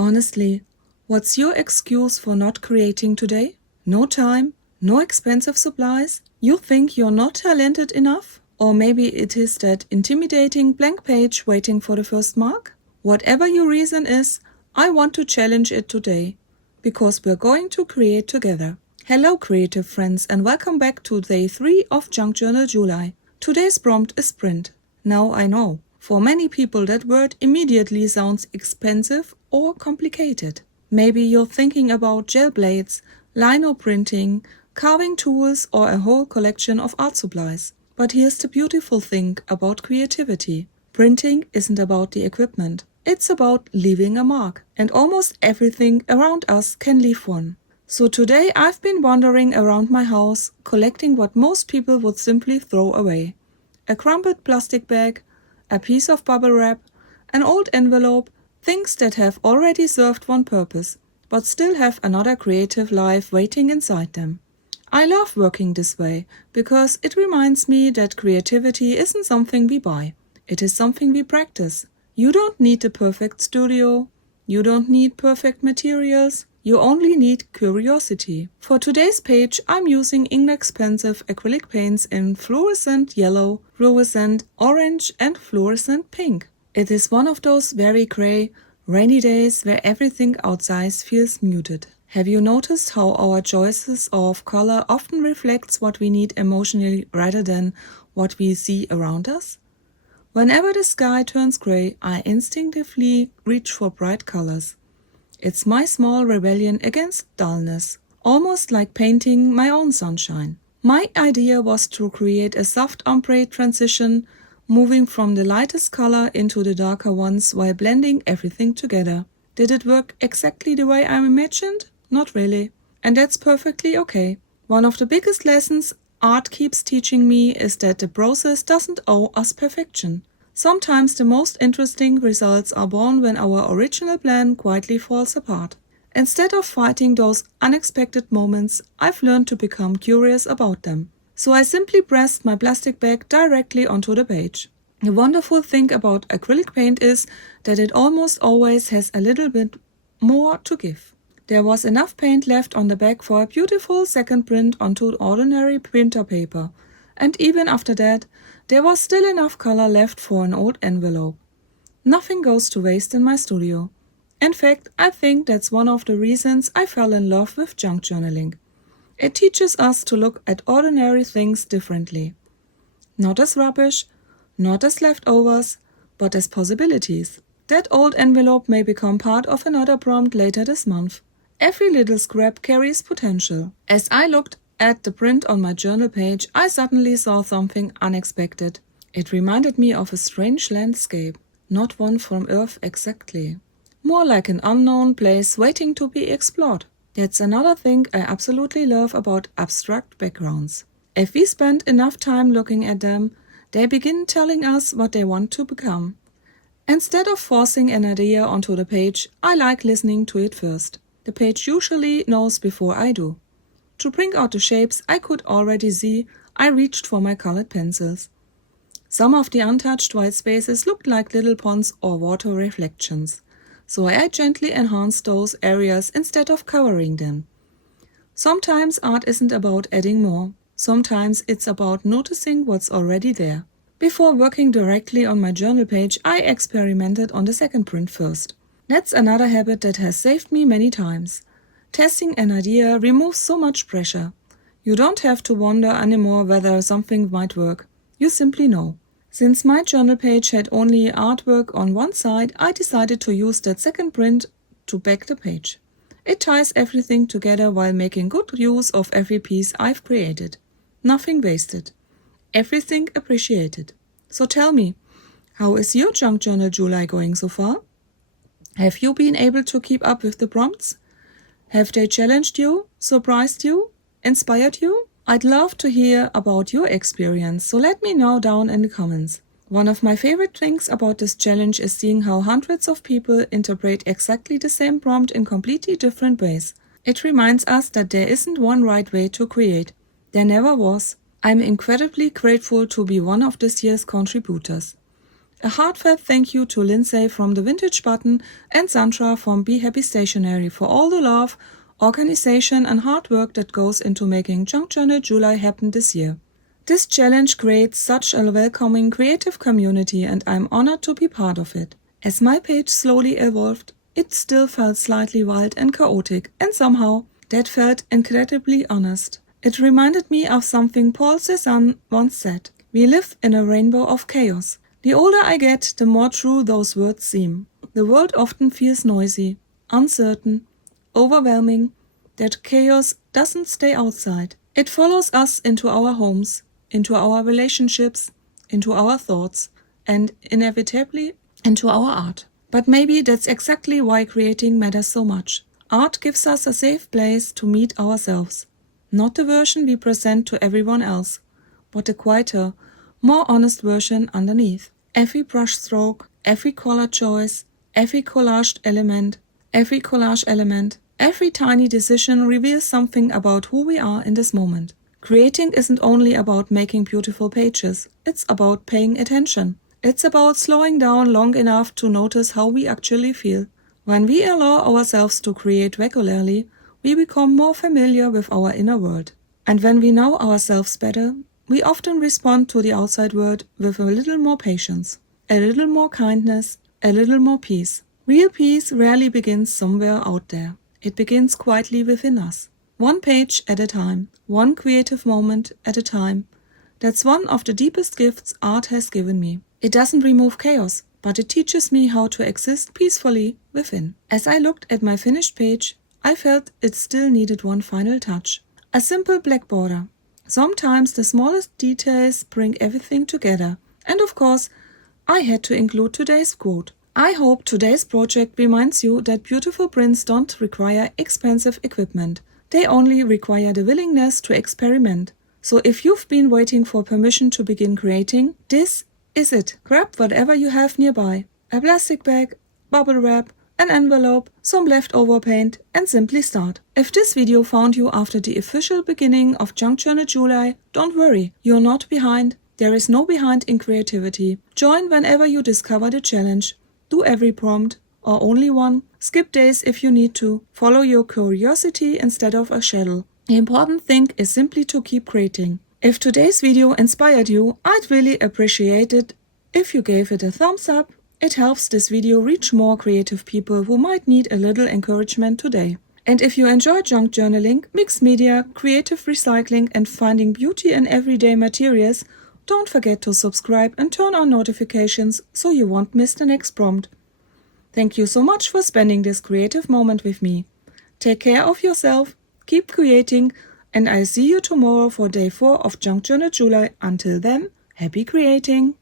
Honestly, what's your excuse for not creating today? No time? No expensive supplies? You think you're not talented enough? Or maybe it is that intimidating blank page waiting for the first mark? Whatever your reason is, I want to challenge it today, because we're going to create together. Hello creative friends, and welcome back to day 3 of Junk Journal July. Today's prompt is print. Now I know, for many people that word immediately sounds expensive or complicated. Maybe you're thinking about gel blades, lino printing, carving tools, or a whole collection of art supplies. But here's the beautiful thing about creativity. Printing isn't about the equipment. It's about leaving a mark, and almost everything around us can leave one. So today I've been wandering around my house, collecting what most people would simply throw away. A crumpled plastic bag, a piece of bubble wrap, an old envelope, things that have already served one purpose, but still have another creative life waiting inside them. I love working this way, because it reminds me that creativity isn't something we buy. It is something we practice. You don't need a perfect studio. You don't need perfect materials. You only need curiosity. For today's page, I'm using inexpensive acrylic paints in fluorescent yellow, fluorescent orange, and fluorescent pink. It is one of those very gray, rainy days where everything outside feels muted. Have you noticed how our choices of color often reflects what we need emotionally rather than what we see around us? Whenever the sky turns gray, I instinctively reach for bright colors. It's my small rebellion against dullness, almost like painting my own sunshine. My idea was to create a soft ombre transition, moving from the lightest color into the darker ones while blending everything together. Did it work exactly the way I imagined? Not really. And that's perfectly okay. One of the biggest lessons art keeps teaching me is that the process doesn't owe us perfection. Sometimes the most interesting results are born when our original plan quietly falls apart. Instead of fighting those unexpected moments, I've learned to become curious about them. So I simply pressed my plastic bag directly onto the page. The wonderful thing about acrylic paint is that it almost always has a little bit more to give. There was enough paint left on the back for a beautiful second print onto ordinary printer paper, and even after that, there was still enough color left for an old envelope. Nothing goes to waste in my studio. In fact, I think that's one of the reasons I fell in love with junk journaling. It teaches us to look at ordinary things differently. Not as rubbish, not as leftovers, but as possibilities. That old envelope may become part of another prompt later this month. Every little scrap carries potential. As I looked at the print on my journal page, I suddenly saw something unexpected. It reminded me of a strange landscape, not one from Earth exactly. More like an unknown place waiting to be explored. That's another thing I absolutely love about abstract backgrounds. If we spend enough time looking at them, they begin telling us what they want to become. Instead of forcing an idea onto the page, I like listening to it first. The page usually knows before I do. To bring out the shapes I could already see, I reached for my colored pencils. Some of the untouched white spaces looked like little ponds or water reflections, so I gently enhanced those areas instead of covering them. Sometimes art isn't about adding more. Sometimes it's about noticing what's already there. Before working directly on my journal page, I experimented on the second print first. That's another habit that has saved me many times. Testing an idea removes so much pressure. You don't have to wonder anymore whether something might work. You simply know. Since my journal page had only artwork on one side, I decided to use that second print to back the page. It ties everything together while making good use of every piece I've created. Nothing wasted. Everything appreciated. So tell me, how is your junk journal July going so far? Have you been able to keep up with the prompts? Have they challenged you, surprised you, inspired you? I'd love to hear about your experience, so let me know down in the comments. One of my favorite things about this challenge is seeing how hundreds of people interpret exactly the same prompt in completely different ways. It reminds us that there isn't one right way to create. There never was. I'm incredibly grateful to be one of this year's contributors. A heartfelt thank you to Lindsay from The Vintage Button and Sandra from Be Happy Stationery for all the love, organization and hard work that goes into making Junk Journal July happen this year. This challenge creates such a welcoming creative community and I'm honored to be part of it. As my page slowly evolved, it still felt slightly wild and chaotic, and somehow that felt incredibly honest. It reminded me of something Paul Cézanne once said: "We live in a rainbow of chaos." The older I get, the more true those words seem. The world often feels noisy, uncertain, overwhelming. That chaos doesn't stay outside. It follows us into our homes, into our relationships, into our thoughts, and inevitably into our art. But maybe that's exactly why creating matters so much. Art gives us a safe place to meet ourselves. Not the version we present to everyone else, but the quieter, more honest version underneath. Every brush stroke, every color choice, every collage element, every tiny decision reveals something about who we are in this moment. Creating isn't only about making beautiful pages, it's about paying attention. It's about slowing down long enough to notice how we actually feel. When we allow ourselves to create regularly, we become more familiar with our inner world. And when we know ourselves better, we often respond to the outside world with a little more patience, a little more kindness, a little more peace. Real peace rarely begins somewhere out there. It begins quietly within us. One page at a time, one creative moment at a time. That's one of the deepest gifts art has given me. It doesn't remove chaos, but it teaches me how to exist peacefully within. As I looked at my finished page, I felt it still needed one final touch. A simple black border. Sometimes the smallest details bring everything together. And of course, I had to include today's quote. I hope today's project reminds you that beautiful prints don't require expensive equipment. They only require the willingness to experiment. So if you've been waiting for permission to begin creating, this is it. Grab whatever you have nearby. A plastic bag, bubble wrap, an envelope, some leftover paint, and simply start. If this video found you after the official beginning of Junk Journal July, don't worry, you're not behind. There is no behind in creativity. Join whenever you discover the challenge. Do every prompt, or only one. Skip days if you need to. Follow your curiosity instead of a schedule. The important thing is simply to keep creating. If today's video inspired you, I'd really appreciate it if you gave it a thumbs up. It helps this video reach more creative people who might need a little encouragement today. And if you enjoy junk journaling, mixed media, creative recycling and finding beauty in everyday materials, don't forget to subscribe and turn on notifications so you won't miss the next prompt. Thank you so much for spending this creative moment with me. Take care of yourself, keep creating, and I'll see you tomorrow for day 4 of Junk Journal July. Until then, happy creating!